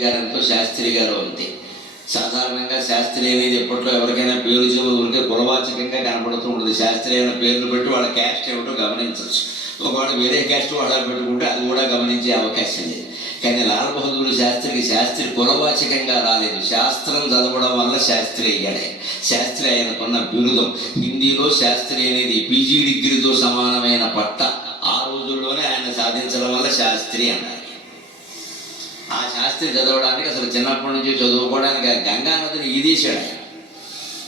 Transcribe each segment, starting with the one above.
గారంతో శాస్త్రి గారు అంతే. సాధారణంగా శాస్త్రి అనేది ఎప్పట్లో ఎవరికైనా పేరు చెవులు ఊరికే కులవాచకంగా కనపడుతూ ఉంటుంది శాస్త్రి అయిన పేర్లు పెట్టి వాళ్ళ క్యాస్ట్ ఏమిటో గమనించవచ్చు. ఒకవేళ వేరే క్యాస్ట్ వాళ్ళ పెట్టుకుంటే అది కూడా గమనించే అవకాశం లేదు. కానీ లాల్ బహదూర్ శాస్త్రికి శాస్త్రి కులవాచకంగా రాలేదు. శాస్త్రం చదవడం వల్ల శాస్త్రి అయ్యాడే. శాస్త్రి ఆయనకున్న బిరుదం. హిందీలో శాస్త్రి అనేది పీజీ డిగ్రీతో సమానమైన పట్ట. ఆ రోజుల్లోనే ఆయన సాధించడం వల్ల శాస్త్రి అన్నారు. ఆ శాస్త్రి చదవడానికి అసలు చిన్నప్పటి నుంచి చదువుకోవడానికి ఆ గంగా నదిని ఈదీశాడు ఆయన.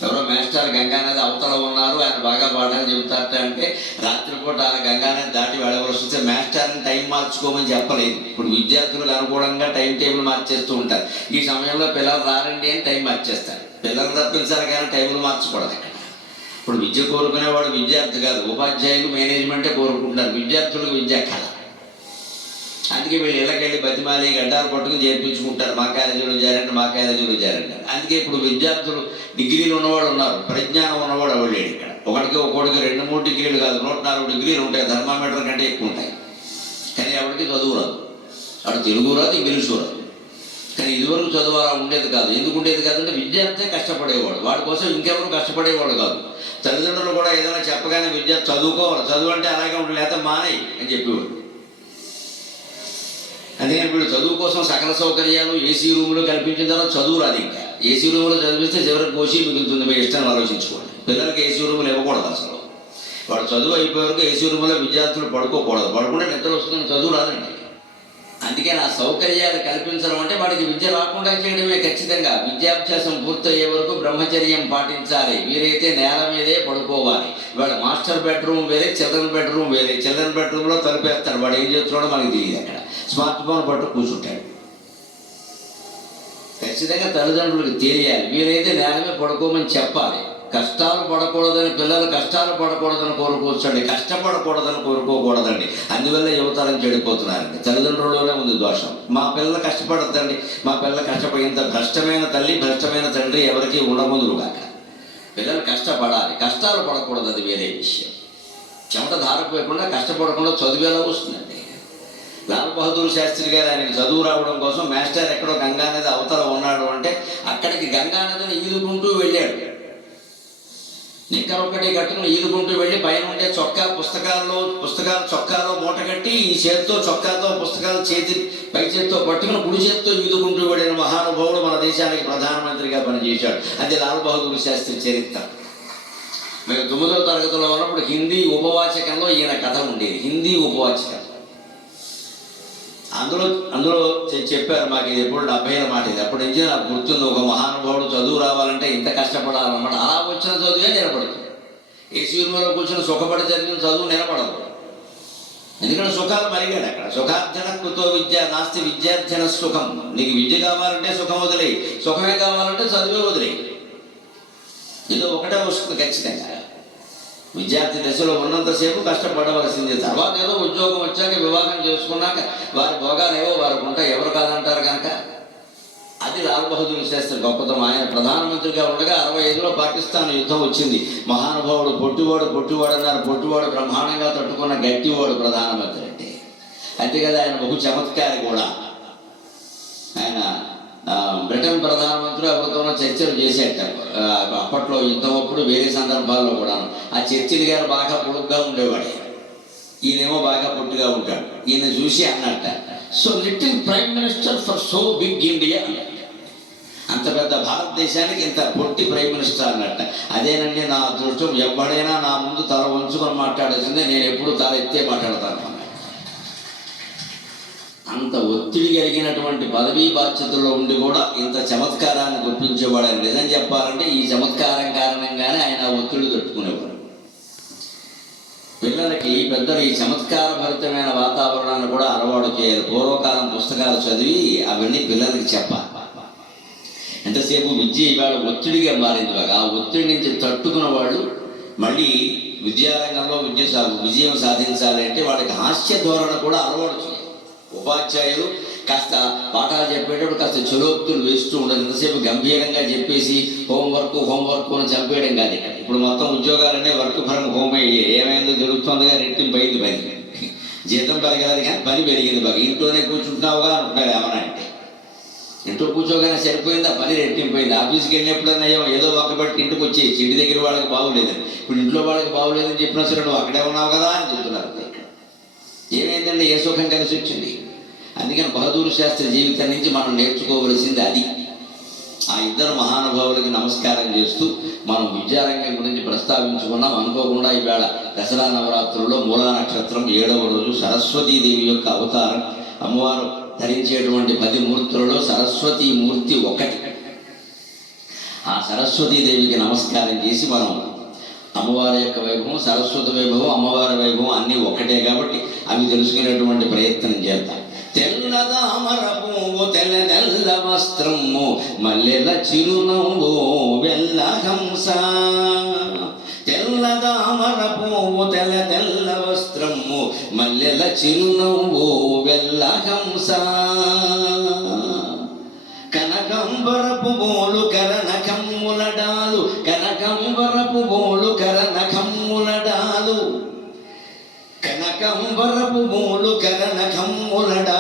ఎవరో మేస్టర్ గంగానది అవతల ఉన్నారు ఆయన బాగా పాఠాలు చెబుతారట అంటే రాత్రిపూట ఆ గంగానది దాటి వెళ్ళవలసి వస్తే మేస్టర్ని టైం మార్చుకోమని చెప్పలేదు. ఇప్పుడు విద్యార్థులు అనుకూలంగా టైం టేబుల్ మార్చేస్తూ ఉంటారు. ఈ సమయంలో పిల్లలు రారండి అని టైం మార్చేస్తారు. పిల్లలు తప్పించాలి కానీ టైంలు మార్చకూడదు ఇక్కడ ఇప్పుడు విద్య కోరుకునేవాడు విద్యార్థి కాదు. ఉపాధ్యాయులు మేనేజ్మెంటే కోరుకుంటారు. విద్యార్థులకు విద్య కళ. అందుకే వీళ్ళు ఇళ్ళకెళ్ళి బతిమాలి గడ్డాలు పట్టుకుని చేర్పించుకుంటారు. మా కాలేజీలో చేరండి మా కాలేజీలో చేరండి అందుకే ఇప్పుడు విద్యార్థులు డిగ్రీలు ఉన్నవాడు ఉన్నారు. ప్రజ్ఞానం ఉన్నవాడు వెళ్ళాడు ఇక్కడ. ఒకటికి ఒకటికి రెండు మూడు డిగ్రీలు కాదు. నూట నాలుగు డిగ్రీలు ఉంటాయి. థర్మామీటర్ కంటే ఎక్కువ ఉంటాయి. కానీ ఎవరికి చదువు రాదు. అటు తెలుగు రాదు ఇంగ్లీషు రాదు. కానీ ఇదివరకు చదువు అలా ఉండేది కాదు. ఎందుకు ఉండేది కాదంటే విద్యార్థి కష్టపడేవాడు. వాడి కోసం ఇంకెవరు కష్టపడేవాడు కాదు. తల్లిదండ్రులు కూడా ఏదైనా చెప్పగానే విద్యార్థి చదువుకోవాలి. చదువు అంటే అలాగే ఉండాలి లేకపోతే మానేయి అని చెప్పేవాడు. అదే వీడు చదువు కోసం సకల సౌకర్యాలు ఏసీ రూమ్లో కల్పించిన తర్వాత చదువు రాదు ఇంకా. ఏసీ రూమ్లో చదివిస్తే చివరికి కోసి మిగులుతుంది. మీ ఇష్టాన్ని ఆలోచించుకోండి. పిల్లలకి ఏసీ రూములు ఇవ్వకూడదు అసలు. వాడు చదువు అయిపోయే వరకు ఏసీ రూమ్లో విద్యార్థులు పడుకోకూడదు. పడుకుంటే నిద్ర వస్తుంది చదువు రాదండి. అందుకే నా సౌకర్యాలు కల్పించడం అంటే వాడికి విద్య రాకుండా చేయడమే ఖచ్చితంగా. విద్యాభ్యాసం పూర్తయ్యే వరకు బ్రహ్మచర్యం పాటించాలి. వీరైతే నేల మీదే పడుకోవాలి. వాడు మాస్టర్ బెడ్రూమ్ వేరే చిల్డ్రన్ బెడ్రూమ్ వేరే. చిల్డ్రన్ బెడ్రూమ్లో తలుపేస్తాడు. వాడు ఏం చేస్తున్నాడో మనకి తెలియదు అక్కడ. స్మార్ట్ ఫోన్ పట్టు కూర్చుంటాడు. ఖచ్చితంగా తల్లిదండ్రులకు తెలియాలి. వీరైతే నేల మీద పడుకోమని చెప్పాలి. కష్టాలు పడకూడదని పిల్లలు కష్టాలు పడకూడదని కోరుకోవచ్చండి కష్టపడకూడదని కోరుకోకూడదండి. అందువల్ల యువతరం చెడిపోతున్నారండి. తల్లిదండ్రులలోనే ఉంది దోషం. మా పిల్లలు కష్టపడద్దండి. మా పిల్లలు కష్టపడింత భ్రష్టమైన తల్లి భ్రష్టమైన తండ్రి ఎవరికి ఉండముందురుగాక. పిల్లలు కష్టపడాలి. కష్టాలు పడకూడదు అది వేరే విషయం. చెమట ధారపోయకుండా కష్టపడకుండా చదివేలా వస్తుందండి? లాల్ బహదూర్ శాస్త్రి గారు ఆయనకి చదువు రావడం కోసం మాస్టర్ ఎక్కడో గంగానది అవతల ఉన్నాడు అంటే అక్కడికి గంగానదిని ఈదుకుంటూ వెళ్ళాడు. నిక్కర ఒకటి కట్టుకుని ఈదుకుంటూ వెళ్ళి పైన ఉండే చొక్కా పుస్తకాల్లో పుస్తకాలు చొక్కాలో మూట కట్టి ఈ చేతితో చొక్కాతో పుస్తకాలు చేతి పై చేతితో పట్టుకుని కుడి చేతితో ఈదుకుంటూ వెళ్ళిన మహానుభావుడు మన దేశానికి ప్రధానమంత్రిగా పనిచేశాడు. అది లాల్ బహదూర్ శాస్త్రి చరిత్ర. మేము తొమ్మిదవ తరగతిలో ఉన్నప్పుడు హిందీ ఉపవాచకంలో ఈయన కథ ఉండేది. హిందీ ఉపవాచకం. అందులో అందులో చె- చెప్పారు మాకు ఇది ఎప్పుడు డెబ్బై మాట. ఇది అప్పటి నుంచి నాకు గుర్తుంది. ఒక మహానుభావుడు చదువు రావాలంటే ఇంత కష్టపడాలన్నమాట. అలా వచ్చిన చదువే నిలబడుతుంది. ఏ సీరుమలో కూర్చొని సుఖపడి చదివిన చదువు నిలబడదు. ఎందుకంటే సుఖాలు మరిగాడు అక్కడ. సుఖార్జన కృతో విద్య నాస్తి విద్యార్జన సుఖం. నీకు విద్య కావాలంటే సుఖం వదిలేయి. సుఖమే కావాలంటే చదువే వదిలేయి. ఏదో ఒకటే వస్తుంది ఖచ్చితంగా. విద్యార్థి దశలో ఉన్నంతసేపు కష్టపడవలసింది. తర్వాత ఏదో ఉద్యోగం వచ్చాక వివాహం చేసుకున్నాక వారి భోగాలు ఏవో వారికి ఉంటాయి ఎవరు కాదంటారు కనుక? అది లాల్ బహదూర్ శాస్త్రి గొప్పతనం. ఆయన ప్రధానమంత్రిగా ఉండగా అరవై ఐదులో పాకిస్తాన్ యుద్ధం వచ్చింది. మహానుభావుడు పొట్టివాడు పొట్టివాడు అన్నారు. పొట్టివాడు బ్రహ్మాండంగా తట్టుకున్న గట్టివాడు ప్రధానమంత్రి అంటే. అంతే కదా ఆయన బహు చమత్కారి కూడా. ఆయన బ్రిటన్ ప్రధానమంత్రి ఎవరితోనో చర్చలు చేసేట అప్పట్లో యుద్ధం అప్పుడు వేరే సందర్భాల్లో కూడా ఆ చర్చిలు గారు బాగా పొడుగ్గా ఉండేవాడు. ఈయనేమో బాగా పొట్టుగా ఉంటాడు. ఈయన చూసి అన్నట్ట so little prime minister for so big India అంత పెద్ద భారతదేశానికి ఇంత పొట్టి ప్రైమ్ మినిస్టర్ అన్నట్ట. అదేనండి నా అదృష్టం. ఎవడైనా నా ముందు తల వంచుకొని మాట్లాడాల్సిందే నేను ఎప్పుడు తల ఎత్తే మాట్లాడతాను. అంత ఒత్తిడి కలిగినటువంటి పదవీ బాధ్యతలో ఉండి కూడా ఇంత చమత్కారాన్ని గుర్తించేవాడు నిజం చెప్పాలంటే ఈ చమత్కారం కారణంగానే ఆయన ఒత్తిడి తట్టుకునేవాడు పిల్లలకి పెద్దలు ఈ చమత్కార భరితమైన వాతావరణాన్ని కూడా అలవాటు చేయాలి. పూర్వకాలం పుస్తకాలు చదివి అవన్నీ పిల్లలకి చెప్పాలి. ఎంతసేపు విద్య ఇవాళ ఒత్తిడిగా మారింది బాగా. ఆ ఒత్తిడి నుంచి తట్టుకున్న వాళ్ళు మళ్ళీ విద్యారంగంలో విద్య సా విజయం సాధించాలంటే వాళ్ళకి హాస్య ధోరణ కూడా అలవాటు చేయాలి. ఉపాధ్యాయులు కాస్త పాఠాలు చెప్పేటప్పుడు కాస్త చురోక్తులు వేస్తూ ఉండదు ఎంతసేపు గంభీరంగా చెప్పేసి హోంవర్క్ హోంవర్క్ అని చంపేయడం కాదు ఇక్కడ. ఇప్పుడు మొత్తం ఉద్యోగాలనే వర్క్ ఫ్రమ్ హోమ్ అయ్యే ఏమైందో జరుగుతుందిగా రెట్టింపు అయింది పని జీతం పెరగలేదు కానీ పని పెరిగింది బాగా. ఇంట్లోనే కూర్చుంటున్నావుగా అంటున్నారు ఏమన్నా అంటే. ఇంట్లో కూర్చోగానే సరిపోయిందా? పని రెట్టింపోయింది ఆఫీస్కి వెళ్ళినప్పుడన్నా ఏమో ఏదో ఒక్కబట్టి ఇంటికి వచ్చి ఇంటి దగ్గర వాళ్ళకి బాగులేదని ఇప్పుడు ఇంట్లో వాళ్ళకి బాగులేదని చెప్పినా సరే నువ్వు అక్కడే ఉన్నావు కదా అని చెప్తున్నారు. ఇక్కడ ఏమైందండి ఏ సుఖం కలిసి వచ్చింది. అందుకని బహదూర్ శాస్త్రి జీవితం నుంచి మనం నేర్చుకోవలసింది అది. ఆ ఇద్దరు మహానుభావులకి నమస్కారం చేస్తూ మనం విద్యారంగం గురించి ప్రస్తావించుకున్నాం అనుకోకుండా ఈవేళ దసరా నవరాత్రుల్లో మూలా నక్షత్రం ఏడవ రోజు సరస్వతీదేవి యొక్క అవతారం. అమ్మవారు ధరించేటువంటి పది మూర్తులలో సరస్వతీ మూర్తి ఒకటి. ఆ సరస్వతీదేవికి నమస్కారం చేసి మనం అమ్మవారి యొక్క వైభవం సరస్వతి వైభవం అమ్మవారి వైభవం అన్నీ ఒకటే కాబట్టి అవి తెలుసుకునేటువంటి ప్రయత్నం చేద్దాం. తెల్లదామర పువ్వు తెల్ల తెల్ల వస్త్రము మల్లెల చిరునవ్వు వెల్ల హంస తెల్లదామర పువ్వు తెల్ల తెల్ల వస్త్రము మల్లెల చిరునవ్వు వెల్ల హంస కనకంబరపు బోలు உலகம் உலடா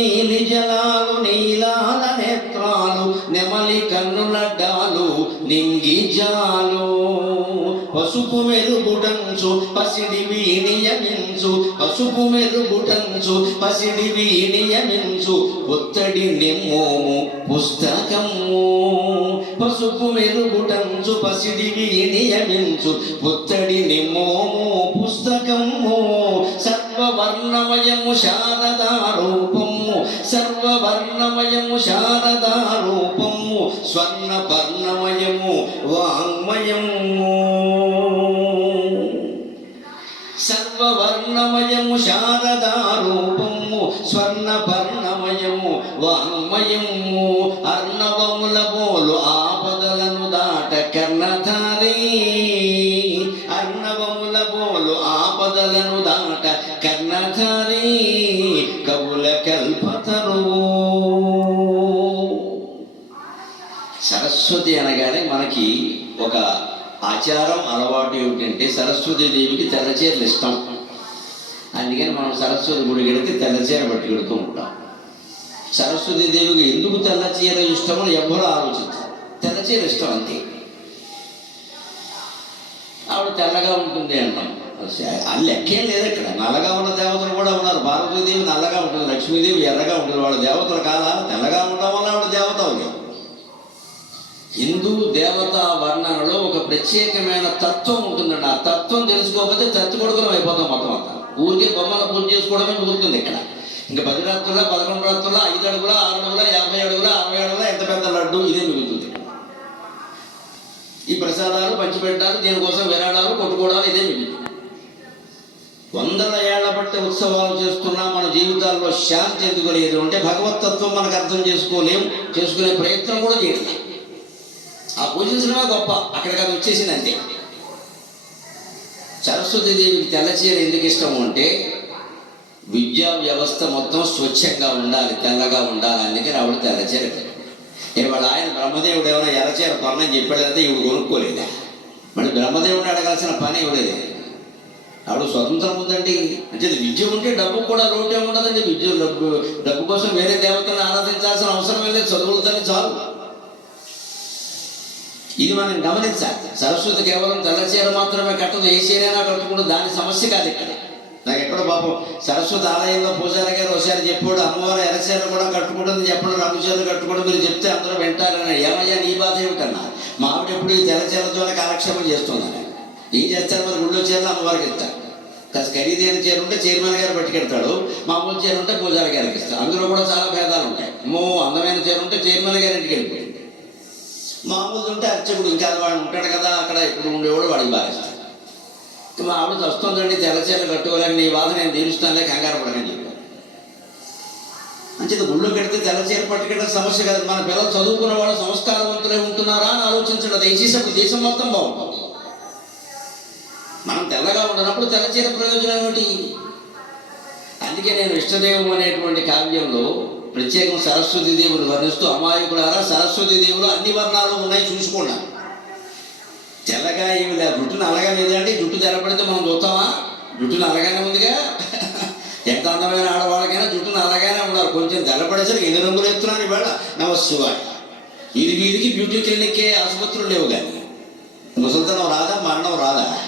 నీలి జలాలు నీలాల నేత్రాలు నెమలి కన్నులడ్డాలు నింగి జాలు. పసుపు మెరుగుటంచు పసిడి వీణియమించు పసుపు మెరుగుటంచు పసిడి వీణియమించు ఒత్తడి నిమ్మోము పుస్తకము. పసుపు మెరుగుటంచు పసిడి వీణియమించు ఒత్తడి నిమ్మోము పుస్తకము. शारदा సరస్వతి అనగానే మనకి ఒక ఆచారం అలవాటు ఏమిటంటే సరస్వతి దేవికి తెల్లచీరలు ఇష్టం. అందుకని మనం సరస్వతి గుడి గడితే తెల్లచీర పట్టుకెడుతూ ఉంటాం. సరస్వతి దేవికి ఎందుకు తెల్లచీర ఇష్టమో ఎవ్వరూ ఆలోచించారు. తెల్లచీర ఇష్టం అంతే. ఆవిడ తెల్లగా ఉంటుంది అంటాం. అది లెక్కేం లేదు ఇక్కడ. నల్లగా ఉన్న దేవతలు కూడా ఉన్నారు. పార్వతీదేవి నల్లగా ఉంటుంది లక్ష్మీదేవి ఎర్రగా ఉంటుంది. వాళ్ళ దేవతలు కాదా? తెల్లగా ఉండడం వల్ల ఆవిడ దేవత అవుతుంది హిందూ దేవతా వర్ణనలో ఒక ప్రత్యేకమైన తత్వం ఉంటుందండి. ఆ తత్వం తెలుసుకోకపోతే తత్తుకొడుకులం అయిపోతాం మొత్తం అంతా. ఊరికే బొమ్మల పూజ చేసుకోవడమే మిగులుతుంది ఇక్కడ. ఇంకా పది రాత్రుల పదకొండు రాత్రుల ఐదు అడుగుల ఆరు అడుగుల యాభై అడుగుల అరవై అడుగుల ఎంత పెద్ద లడ్డు ఇదే మిగులుతుంది. ఈ ప్రసాదాలు పంచిపెట్టాలు దీనికోసం విరాడాలు కొట్టుకోవడాలు ఇదే మిగులుతుంది. వందల ఏళ్ళ బట్టి ఉత్సవాలు చేస్తున్నా మన జీవితాల్లో శాంతి ఎందుకు లేదు అంటే భగవతత్వం మనకు అర్థం చేసుకోలేం చేసుకునే ప్రయత్నం కూడా చేయట్లేదు ఆ పూజించడమే గొప్ప. అక్కడికి అది వచ్చేసింది అంతే. సరస్వతి దేవికి తెల్లచీర ఎందుకు ఇష్టం అంటే విద్యా వ్యవస్థ మొత్తం స్వచ్ఛంగా ఉండాలి తెల్లగా ఉండాలి. అందుకని ఆవిడ తెల్లచీర ఇవాళ ఆయన బ్రహ్మదేవుడు ఏమైనా ఎర్రచీర కొనని చెప్పాడంటే ఇవి కొనుక్కోలేదా? మళ్ళీ బ్రహ్మదేవుడిని అడగాల్సిన పని ఇవ్వలేదు. ఆవిడ స్వతంత్రం ఉందండి అంటే విద్య ఉంటే డబ్బు కూడా లోటే ఉండదండి. విద్య డబ్బు డబ్బు కోసం వేరే దేవతలను ఆరాధించాల్సిన అవసరం లేదు. చదువులతోనే చాలు. ఇది మనం గమనించాలి. సరస్వతి కేవలం తెల్లచీర మాత్రమే కట్టదు ఏ చీరైనా కట్టుకుంటూ దాని సమస్య కాదు ఇక్కడ. నాకు ఎక్కడ పాపం సరస్వతి ఆలయంలో పూజారి గారు ఒకసారి చెప్పాడు అమ్మవారు ఎర్రచీర కూడా కట్టుకుంటుంది చెప్పడం రంగుచీరలు కట్టుకోవడం మీరు చెప్తే అందరూ వింటారని. ఏమయ్యా నీ బాధ ఏమిటన్నా? మా ఆవిడ ఎప్పుడు ఈ తెల్లచీరతోనే కాలక్షేపం చేస్తుందని ఏం చేస్తారు మరి? గుళ్ళో చీరలు అమ్మవారికి ఇస్తారు. కాస్త ఖరీదైన చీర ఉంటే చైర్మన్ గారు పట్టుకెడతాడు మామూలు చీర ఉంటే పూజారి గారికి ఇస్తారు. అందులో కూడా చాలా భేదాలు ఉంటాయి. అమ్మో అందమైన చీర ఉంటే చైర్మన్ గారి ఇంటికి వెళ్ళిపోయింది మామూలు ఉంటే అర్చకుడు ఇంకా వాడు ఉంటాడు కదా అక్కడ ఇక్కడ ఉండేవాడు వాడికి బాగా ఇక మా ఆవిడ వస్తుందండి తెల్లచీరలు కట్టుకోవాలని నీ బాధ నేను తీరుస్తానులే కంగారు పడకని చెప్పాను అంచేది గుళ్ళో పెడితే తెల్లచీర పట్టుకెళ్ళడం సమస్య కాదు మన పిల్లలు చదువుకున్న వాళ్ళు సంస్కారవంతులే ఉంటున్నారా అని ఆలోచించడం దయచేసి అప్పుడు దేశం మొత్తం బాగుంటుంది. మనం తెల్లగా ఉండనప్పుడు తెల్లచీర ప్రయోజనం ఏమిటి? అందుకే నేను ఇష్టదేవం అనేటువంటి కావ్యంలో ప్రత్యేకం సరస్వతి దేవుని వర్ణిస్తూ అమాయకుడారా సరస్వతి దేవులు అన్ని వర్ణాలు ఉన్నాయి చూసుకున్నాను తెల్లగా ఏమి లేదు. జుట్టు నల్లగా లేదండి. జుట్టు తెల్లబడితే మనం చూస్తామా? జుట్టు నల్లగానే ఉందిగా. ఎంత అందమైన ఆడవాళ్ళకైనా జుట్టు నల్లగానే ఉండాలి. కొంచెం తెల్లబడేసరికి ఎన్ని రంగులు ఎత్తున్నాను ఇవాళ? నమశివాయ ఇది వీరికి బ్యూటీ క్లినిక్కే ఆసుపత్రులు లేవు కానీ. ముసలితనం రాదా? మరణం రాదా?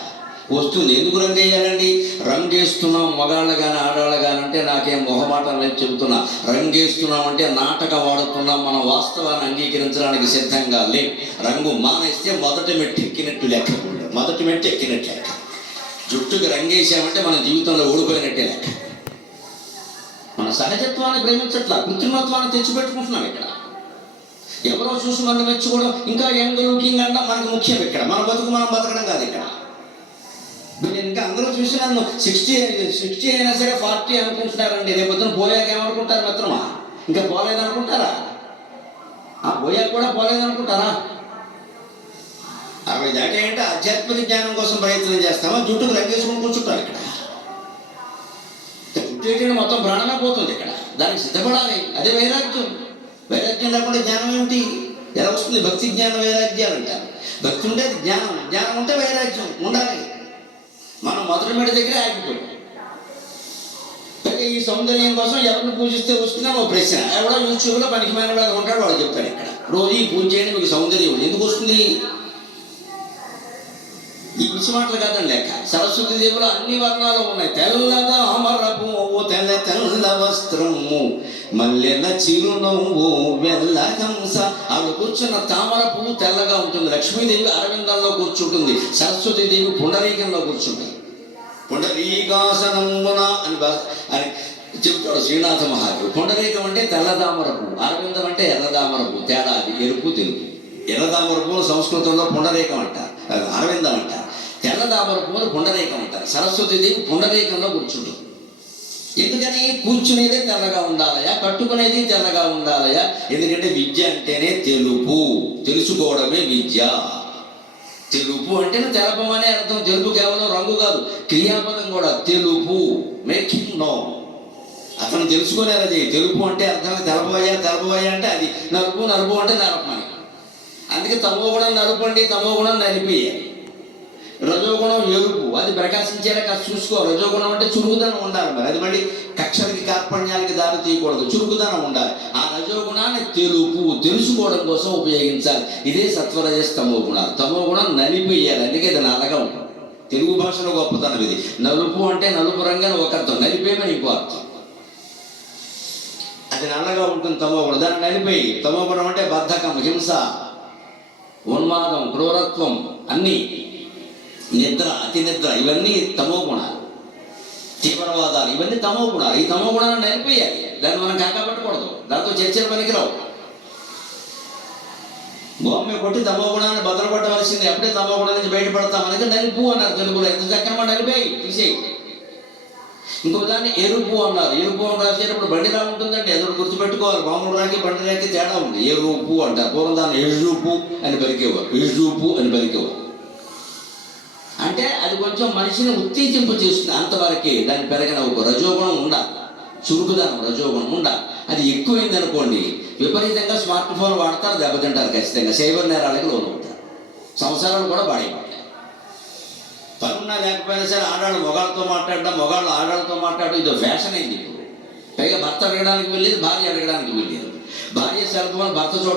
వస్తుంది ఎందుకు రంగు వేయాలండి. రంగు వేస్తున్నాం కానీ ఆడవాళ్ళు కానీ అంటే నాకేం మొహమాటం లేదు చెబుతున్నా. రంగేస్తున్నాం అంటే నాటక వాడుతున్నాం మన వాస్తవాన్ని అంగీకరించడానికి సిద్ధంగా లే. రంగు మానేస్తే మొదటి మెట్టు ఎక్కినట్టు లెక్క మొదటి మెట్టు ఎక్కినట్టు లెక్క. జుట్టుకి రంగు వేసామంటే మన జీవితంలో ఓడిపోయినట్టే లెక్క. మన సహజత్వాన్ని ప్రేమించట్లా? కృత్రిమత్వాన్ని తెచ్చిపెట్టుకుంటున్నాం ఇక్కడ. ఎవరో చూసి మనం మెచ్చుకోవడం ఇంకా యంగ్ లుకింగ్ అంటే మనకు ముఖ్యం ఇక్కడ. మన బతుకు మనం బతకడం కాదు ఇక్కడ. మీరు ఇంకా అందరూ చూసి నన్ను సిక్స్టీ సిక్స్టీ అయినా సరే ఫార్టీ అనుకుంటున్నారండి. రేపు పొద్దున పోయాక ఏమనుకుంటారు మిత్రమా? ఇంకా పోలేదనుకుంటారా? ఆ పోయాక కూడా పోలేదనుకుంటారా? అరవై దాటి అంటే ఆధ్యాత్మిక జ్ఞానం కోసం ప్రయత్నం చేస్తామా? జుట్టుకు రంగేసుకుని కూర్చుంటారు ఇక్కడ. జుట్టు ఏంటంటే మొత్తం ప్రాణమే పోతుంది ఇక్కడ. దానికి సిద్ధపడాలి. అదే వైరాగ్యం. వైరాగ్యం లేకుండా జ్ఞానం ఏమిటి? ఎలా వస్తుంది? భక్తి జ్ఞానం వైరాగ్యాలు అంటారు. భక్తి ఉంటే జ్ఞానం. జ్ఞానం ఉంటే వైరాగ్యం. ఉండాలి. మనం మొదటి మెడ దగ్గరే ఆగిపోయాం. ఈ సౌందర్యం కోసం ఎవరిని పూజిస్తే వస్తుందా ఓ ప్రశ్న. ఎవడో యూట్యూబ్లో పనికి వాడు ఉంటాడు వాడు చెప్తాడు ఇక్కడ. రోజు ఈ పూజ చేయండి మీకు సౌందర్యం ఎందుకు వస్తుంది? ఈ పిచ్చి మాటలు కాదండి లెక్క. సరస్వతి దేవులు అన్ని వర్ణాలు ఉన్నాయి. తెల్లగా అమరపు తెల్ల తెల్ల వస్త్రము మల్లెల చిరునవ్వు వెల్ల హంస ఆమె కూర్చున్న తామర పువ్వు తెల్లగా ఉంటుంది. లక్ష్మీదేవి అరవిందంలో కూర్చుంటుంది. సరస్వతి దేవి పుండరీకంలో కూర్చుంటుంది. పుండరీకాసనమున అని అని చెప్తాడు శ్రీనాథ మహారాజు. పుండరీకం అంటే తెల్లదామర పువ్వు. అరవిందం అంటే ఎర్రదామర పువ్వు. తేడా అది. ఎరుపు తెలుపు. ఎర్రదామర పువ్వు సంస్కృతంలో పుండరీకం అంటారు. అరవిందం అంటారు. తెల్లదామర పువ్వులు పుండరీకం అంటారు. సరస్వతి దేవి పుండరీకంలో కూర్చుంటుంది. ఎందుకని? కూర్చునేదే తెల్లగా ఉండాలయా కట్టుకునేది తెల్లగా ఉండాలయా ఎందుకంటే విద్య అంటేనే తెలుపు. తెలుసుకోవడమే విద్య. తెలుపు అంటే తెలపమనే అర్థం. తెలుపు కేవలం రంగు కాదు క్రియాపదం కూడా. తెలుపు. Making no. అతను తెలుసుకునేది అది తెలుపు అంటే అర్థం తెలపవయ్యా తెలపవయ్యా అంటే అది. నలుపు నలుపు అంటే నరపమని. అందుకే తమో గుణం నలుపండి తమో గుణం నలిపేయాలి రజోగుణం ఎరుపు. అది ప్రకాశించేలా కాదు చూసుకో రజోగుణం అంటే చురుకుదనం ఉండాలి మరి. అది మళ్ళీ కక్షలకి కార్పణ్యాలకి దారి తీయకూడదు. చురుకుదనం ఉండాలి. ఆ రజోగుణాన్ని తెలుపు తెలుసుకోవడం కోసం ఉపయోగించాలి. ఇదే సత్వరజస్ తమో గుణాలు. తమో గుణం నలిపేయాలి. అందుకే ఇది నల్లగా ఉంటుంది తెలుగు భాషలో గొప్పతనం ఇది. నలుపు అంటే నలుపు రంగం ఒక అర్థం. నలిపేమని ఇంకో అర్థం. అది నల్లగా ఉంటుంది తమో గుణం. దాన్ని నలిపేయి. తమో గుణం అంటే బద్ధకం హింస ఉన్మాదం క్రూరత్వం అన్నీ. నిద్ర అతి నిద్ర ఇవన్నీ తమో గుణాలు. తీవ్రవాదాలు ఇవన్నీ తమో గుణాలు. ఈ తమో గుణాలను నిలిపేయాలి దాన్ని మనం కాకపట్టకూడదు దాంతో చర్చలు పనికిరావు. భూమి కొట్టి తమో గుణాన్ని బదులు కొట్టవలసింది ఎప్పుడే తమో గుణం నుంచి బయటపడతాం అనేది నలుపు అన్నారు. తెలుగులో ఎంత చక్కగా నలిపేయి. తీసేయి. ఇంకో దాన్ని ఎరుపు అన్నారు. ఎరుపు అని రాసేటప్పుడు బండిలా ఉంటుందంటే ఎదురు గుర్తుపెట్టుకోవాలి. మామూలు రాకి బండి రాకి తేడా ఉంది. ఎరుపు అంటారు. పూర్వం దాన్ని ఎరుపు అని పలికేవారు ఎరుపు అని పలికేవారు అంటే అది కొంచెం మనిషిని ఉత్తేజింపు చేస్తుంది అంతవరకే. దాని పెరగన ఒక రజోగుణం ఉండాలి. చురుకుదనం రజోగుణం ఉండాలి. అది ఎక్కువైంది అనుకోండి విపరీతంగా స్మార్ట్ ఫోన్ వాడతారు దెబ్బతింటారు ఖచ్చితంగా. సైబర్ నేరాలకు లోనవుతారు. సంసారాలు కూడా పడైపోతాయి పనున్నా లేకపోయినా సరే ఆడాళ్ళు మొగాళ్ళతో మాట్లాడడం మొగాళ్ళు ఆడాళ్ళతో మాట్లాడడం ఇదో ఫ్యాషన్ అయింది ఇప్పుడు. పైగా భర్త అడగడానికి వెళ్ళేది భార్య అడగడానికి వెళ్ళేది భార్య సెల్ ఫోన్ భర్త చూడ